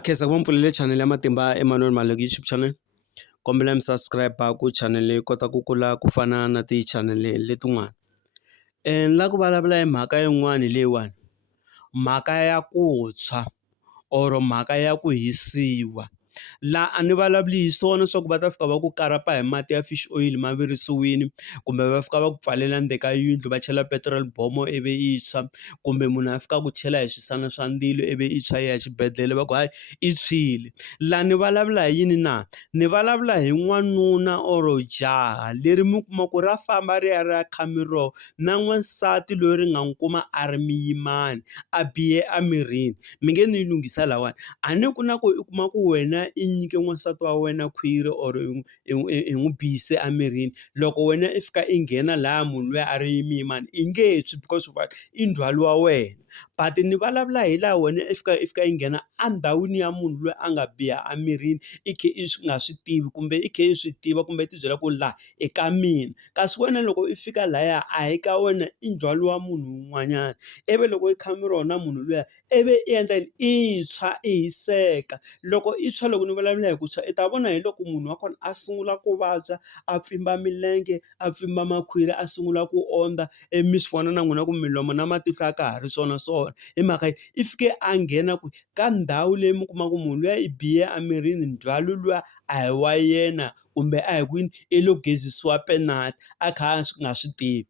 Khensa ku va mpfulele channel ya Matimba Emmanuel Maleki YouTube channel. Kombela mi subscribe ku channel yi kota ku kula ku fana na ti-channel letin'wana. Ni la ku vulavula hi mhaka yin'wana leyiwani, mhaka ya ku tshwa or mhaka ya ku hisiwa. La a ni vulavuli hi swona swa ku va ta fika va ku karapa hi mati ya fish oil ma virisiwile, kumbe va fika va ku pfalela ndzeni ka yindlu va chela petrol bomb ivi yi tshwa, kumbe munhu a fika ku chela hi swisana swa ndzilo ivi i tshwa yi ya xibedhlele va ku hayi i tshwile. La ni vulavula hi yini na? Ni vulavula hi n'wanuna or jaha leri mi kuma ku ra famba ri ya ri ya kha miroho na n'wansati loyi ri nga n'wi kuma a ri muyimani a bihe emirini. Mi nge ni lunghisa lawani, a ni ku na ku i kuma ku wena i nyike n'wansati wa wena khwiri or i n'wi bihise emirini, loko wena i fika i nghena laha munhu luya a ri muyimani i nge tshwi because of what? I ndzhwalo wa wena. But ni vulavula hi laha wena i fika i nghena endhawini ya munhu loyi a nga biha emirini i khe i nga swi tivi, kumbe i khe i swi tiva, kumbe i ti byela ku laha i ka mina. Kasi wena loko i fika lahaya a hi ka wena i ndzhwalo wa munhu un'wanyana, ivi loko i kha miroho na munhu luya ivi i endla yini? I tshwa i hiseka. Loko i tshwa loko ni vulavula hi ku tshwa i ta vona hi loko munhu wa kona a sungula ku vabya, a pfimba milenge, a pfimba makhwiri, a sungula ku ondza, mi swi vona na n'wina ku milomo na matihlo a ka ha ri swona swona. Hi mhaka i fike a nghena ka ndhawu leyi mi kumaka munhu luya i bihe emirini, ndzhwalo luya a hi wa yena kumbe a hi kwini i lo gezisiwa penati a kha a nga swi tivi.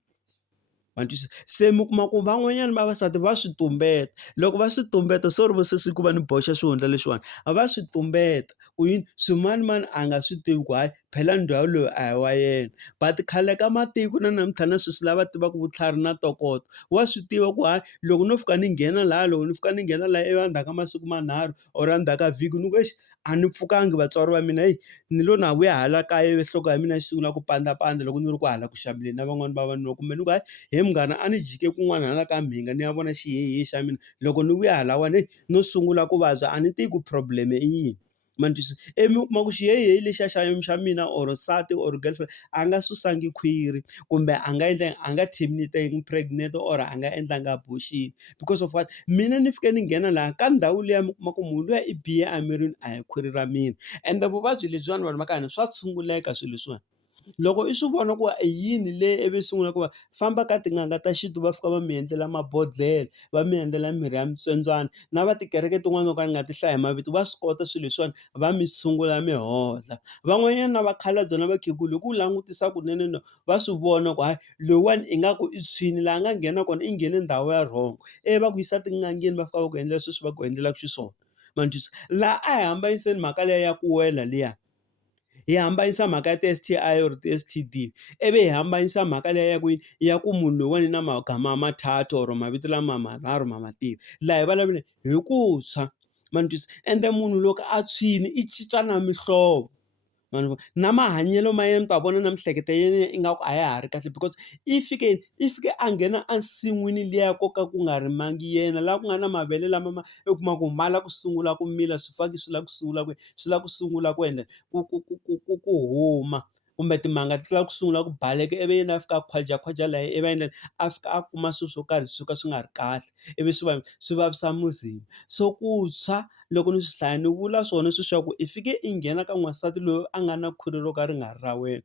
Ma twisisa? Se mi kuma ku van'wanyana vavasati va swi tumbeta, loko va swi tumbeta sorry vo sesi ku va ni boxa xihundla lexiwani, va swi tumbeta ku yini swimanimani a nga swi tivi ku hayi phela ndzhwalo loyi a hi wa yena. But khale ka matiko na namuntlha na sweswi lava tivaka vutlhari na ntokoto, wa swi tiva ku hayi loko no fika ni nghena lahaya, loko ni fika ni nghena laha ivi endzhaku ka masiku manharhu or endzhaku ka vhiki ni ku exi a ni pfukangi vatswari va mina, ni lo na vuya hala kaya ivi nhloko ya mina yi sungula ku pandzapandza loko ni ri ku hala ku xaveleni na van'wani vavanuna, kumbe ni ku hayi he munghana a ni jike kun'wana hala ka mhinga ni ya vona xihehe xa mina, loko ni vuya halawani no sungula ku vabya a ni tivi ku problem i yini. Ma ni twisisa? Ivi mi kuma ku xihehe lexiya xa mina or nsati or girlfriend a nga susangi khwiri, kumbe a nga terminate pregnant or a nga endlanga abortion because of what? Mina ni fike ni nghena laha ka ndhawu liya mi kuma ku munhu luya i bihe emirini a hi khwiri ra mina, ende vuvabyi lebyiwani vanhu va ka hina swa tshunguleka swilo leswiwani. Loko i swi vona ku i yini leyi ivi sungula ku va famba ka tin'anga ta xintu va fika va mi endlela mabodhlele, va mi endlela mirhi ya mitswetswana, na va tikereke tin'wani to ka ni nga ti hlaya hi mavito va swi kota swilo leswiwani va mi tshungula mi hola. Van'wanyana na vakhalabye na vakhegula hi ku langutisa kunene va swi vona ku hayi loyiwani ingaku i tshwini laha a nga nghena kona i nghene ndhawu ya wrong, ivi va ku yisa tin'angeni va fika va ku endlela sweswi va ku endlelaka xiswona. Ma ni twisisa? Laha a hi hambanyiseni mhaka liya ya ku wela liya, hi hambanyisa mhaka ya ti-S_T_I or ti-S_T_D, ivi hi hambanyisa mhaka liya ya kwini ya ku munhu loyiwani na magama mathathu or mavito lama manharhu ma ma tiva. Laha hi vulavula hi ku tshwa, ma ni twisisa? Ende munhu loko a tshwini i cinca na mihlovo, ma ni vona, na mahanyelo ma yena mi ta vona na miehleketo ya yena ingaku a ya ha ri kahle because i fike a nghena ensin'wini liya ko ka ku nga rimangi yena, laha ku nga na mavele lama u kuma ku ma lava ku sungula ku mila, swifaki swi lava ku sungula swi lava ku sungula ku endla ku huma, kumbe timanga ti lava ku sungula ku baleka, ivi yena a fika a khwajakhwaja lahaya ivi a endla a fika a kuma swilo swo karhi swi suka swi nga ri kahle, ivi swi vavisa muzimba. So ku tshwa loko ni swi hlaya ni vula swona sweswiya ku i fike i nghena ka n'wansati loyi a nga na khwiri ro ka ri nga ri ra wena.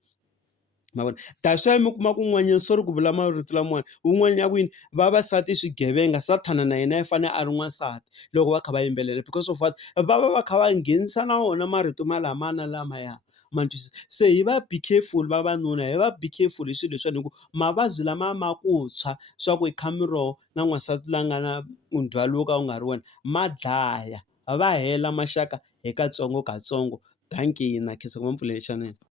Ma vona? That's why mi kuma ku un'wanyana sorry ku vula marito lamawani, wun'wanyana ya ku yini vavasati i swigevenga, Sathana na yena i fanele a ri n'wansati loko va kha va yimbelela because of what? Va va va kha va nghenisa na wona marito malamaya na lamaya. Ma ni twisisa? Se hi va be careful vavanuna, hi va be careful hi swilo leswiwani hi ku mavabyi lamaya ma ku tshwa swa ku hi kha miroho na n'wansati loyi a nga na ndzhwalo wo ka wu nga ri wena ma dlaya, va hela maxaka hi katsongokatsongo. Dankeni na khensa ku va mpfulele chanele.